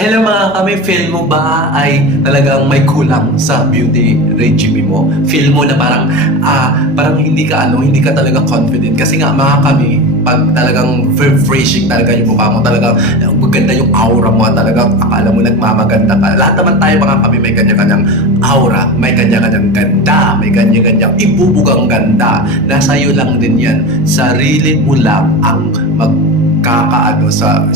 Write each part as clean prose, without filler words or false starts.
Hello mga kami, feel mo ba ay talagang may kulang sa beauty regime mo? Feel mo na parang hindi ka talaga confident kasi nga mga kami, pag talagang refreshing talaga yung mukha mo, talagang maganda yung aura mo, talagang akala mo nagmamaganda ka. Lahat naman tayo mga kami may kanya-kanyang aura, may kanya-kanyang ganda, may kanya-kanyang ibubugang ganda. Nasa iyo lang din yan. Sarili mo lang ang magkakaano sa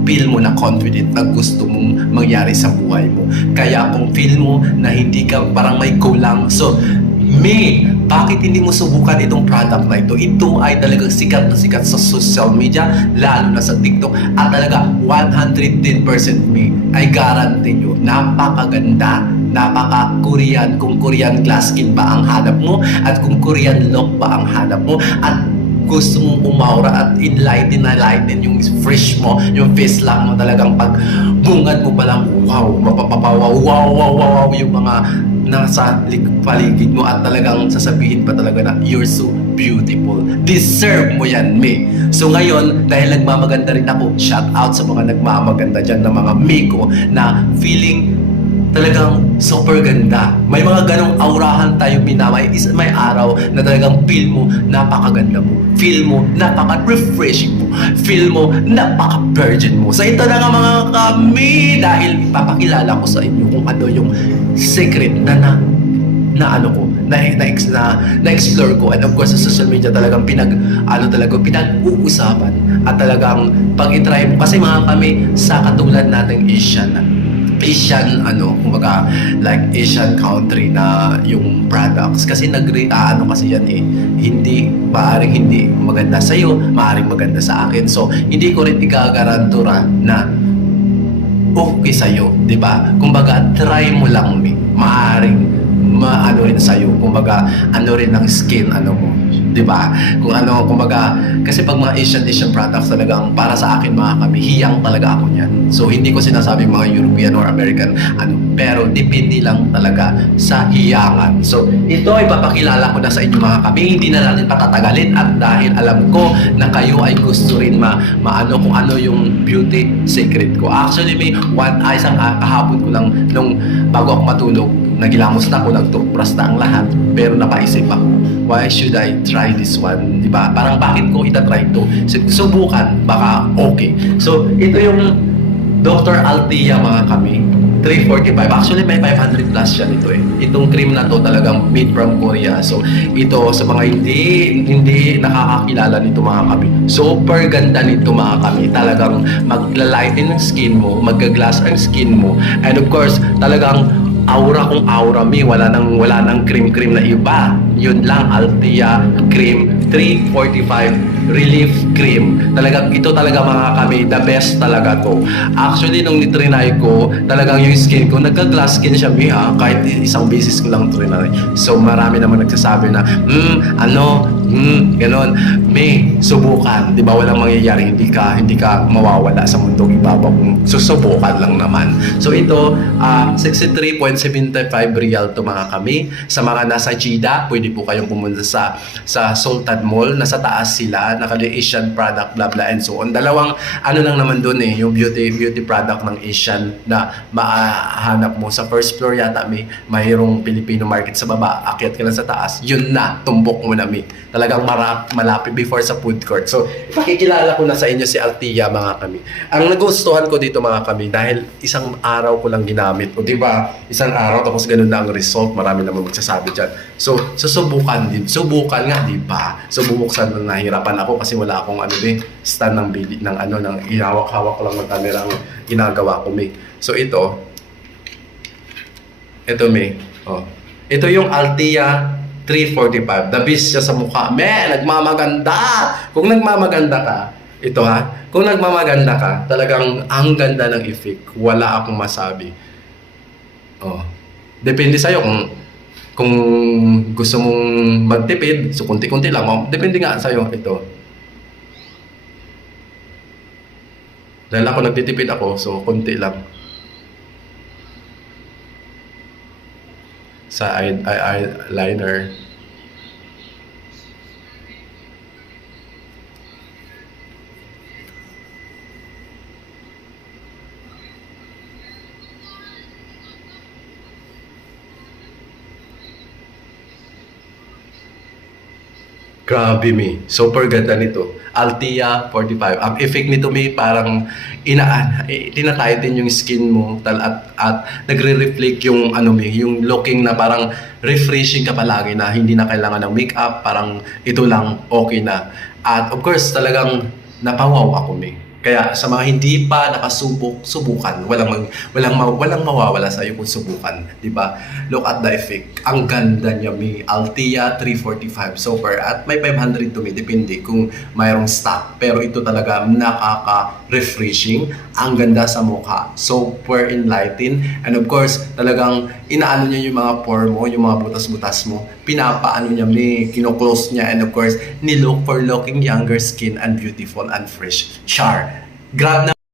feel mo na confident na gusto mong mangyari sa buhay mo. Kaya kung feel mo na hindi ka parang may kulang, so bakit hindi mo subukan itong product na ito? Ito ay talagang sikat na sikat sa social media, lalo na sa TikTok. At talaga, 110% I guarantee nyo, napakaganda, napaka-Korean. Kung Korean glass skin ba ang hanap mo, at kung Korean look ba ang hanap mo, at gusto mong umaura at enlighten yung fresh mo, yung face lang mo, talagang pag bungad mo pa lang, wow, mapapapawaw, wow, yung mga nasa paligid mo at talagang sasabihin pa talaga na you're so beautiful. Deserve mo yan, me. So ngayon, dahil nagmamaganda rin ako, shout out sa mga nagmamaganda dyan na mga me ko na feeling talagang super ganda. May mga ganong aurahan tayo minamay. May araw na talagang feel mo napakaganda mo. Feel mo napaka-refreshing mo. Feel mo napaka-virgin mo. So ito na nga mga kami, dahil ipapakilala ko sa inyo kung ano yung secret na explore ko, and of course sa social media talagang pinag-uusapan at talagang pag i-try mo kasi mga kami sa katulad nating kumbaga like Asian country na yung products kasi kasi yan maaring hindi maganda sa iyo, maaring maganda sa akin. So hindi ko rin igagarantura na okay sa iyo, 'di ba? Kumbaga try mo lang, maaring maano rin sa iyo. Kumbaga ano rin ng skin mo, 'di ba? Kumbaga kasi pag mga Asian products talagang para sa akin mga kami, hiyang talaga ako niyan. So hindi ko sinasabing mga European or American pero depende lang talaga sa hiyangan. So ito ay papakilala ko na sa inyo mga kami, hindi na natin patatagalin, at dahil alam ko na kayo ay gusto rin maano kung ano yung beauty secret ko. Actually isang kahapon ko lang nung bago ako matulog, nagilamos na ako, nagtoothbrush na ang lahat, pero napaisip ako, why should I try this one? Diba? Parang bakit ko itatry ito? Subukan, baka okay. So, ito yung Dr. Althea mga kami, 345. Actually, may 500 plus siya nito eh. Itong cream na to talagang made from Korea. So, ito sa mga hindi nakakakilala nito mga kami. Super ganda nito mga kami. Talagang maglalighten ng skin mo, magga-glass ang skin mo. And of course, talagang aura kung aura wala nang cream na iba. Yun lang, Althea cream 345 relief cream. Ito talaga mga kami, the best talaga to. Actually nung nitrinay ko, talagang yung skin ko nagka-glass skin siya kahit isang beses ko lang trinay. So marami naman nagsasabi na ganon. Subukan, di ba? Walang mangyayari, hindi ka mawawala sa mundong ibabaw kung susubukan lang naman. So ito 63.75 real to mga kami. Sa mga nasa Jeddah, pwede po kayong pumunta sa Sultan Mall. Nasa taas sila, Asian product, blah blah and so on. Dalawang lang naman doon yung beauty product ng Asian na mahanap mo sa first floor yata. Mayroong Filipino market sa baba, akyat ka lang sa taas, yun na, tumbok mo na talagang malapit before sa food court. So pakikilala ko na sa inyo si Althea mga kami. Ang nagustuhan ko dito mga kami, dahil isang araw ko lang ginamit, o di ba, isang araw tapos ganun na ang result, marami naman magsasabi dyan. So susubukan nga, di ba? So bubuksan na, nahirapan ako kasi wala akong stand ng ihawak-hawak ko lang ng camera ang ginagawa ko So ito ito yung Althea 345. The best siya sa mukha. Nagmamaganda. Kung nagmamaganda ka, kung nagmamaganda ka, talagang ang ganda ng effect. Wala akong masabi. Depende sa'yo kung gusto mong magtipid, so kunti-kunti lang. Depende nga sa'yo ito. Dahil ako nagtitipid ako, so kunti lang. Sa eyeliner. Grabe, mi. Super ganda nito. Altea 45. Ang effect nito, mi, parang tinatighten yung skin mo at nagre-reflect yung ano, mi, yung looking na parang refreshing ka palagi na hindi na kailangan ng makeup, parang ito lang okay na. At of course, talagang napawaw ako, mi. Kaya sa mga hindi pa nakasubok, subukan. Walang mawawala sa iyo kung subukan, 'di ba? Look at the effect. Ang ganda niya, mi. Altea 345 super at may 500 to me depende kung mayroong stock. Pero ito talaga nakaka-refreshing. Ang ganda sa mukha. Super enlightened and of course, talagang inaano niya yung mga pore mo, yung mga butas-butas mo. Pinapaano niya, mi, kino-close niya and of course, ni-look for looking younger skin and beautiful and fresh. Char. Grab na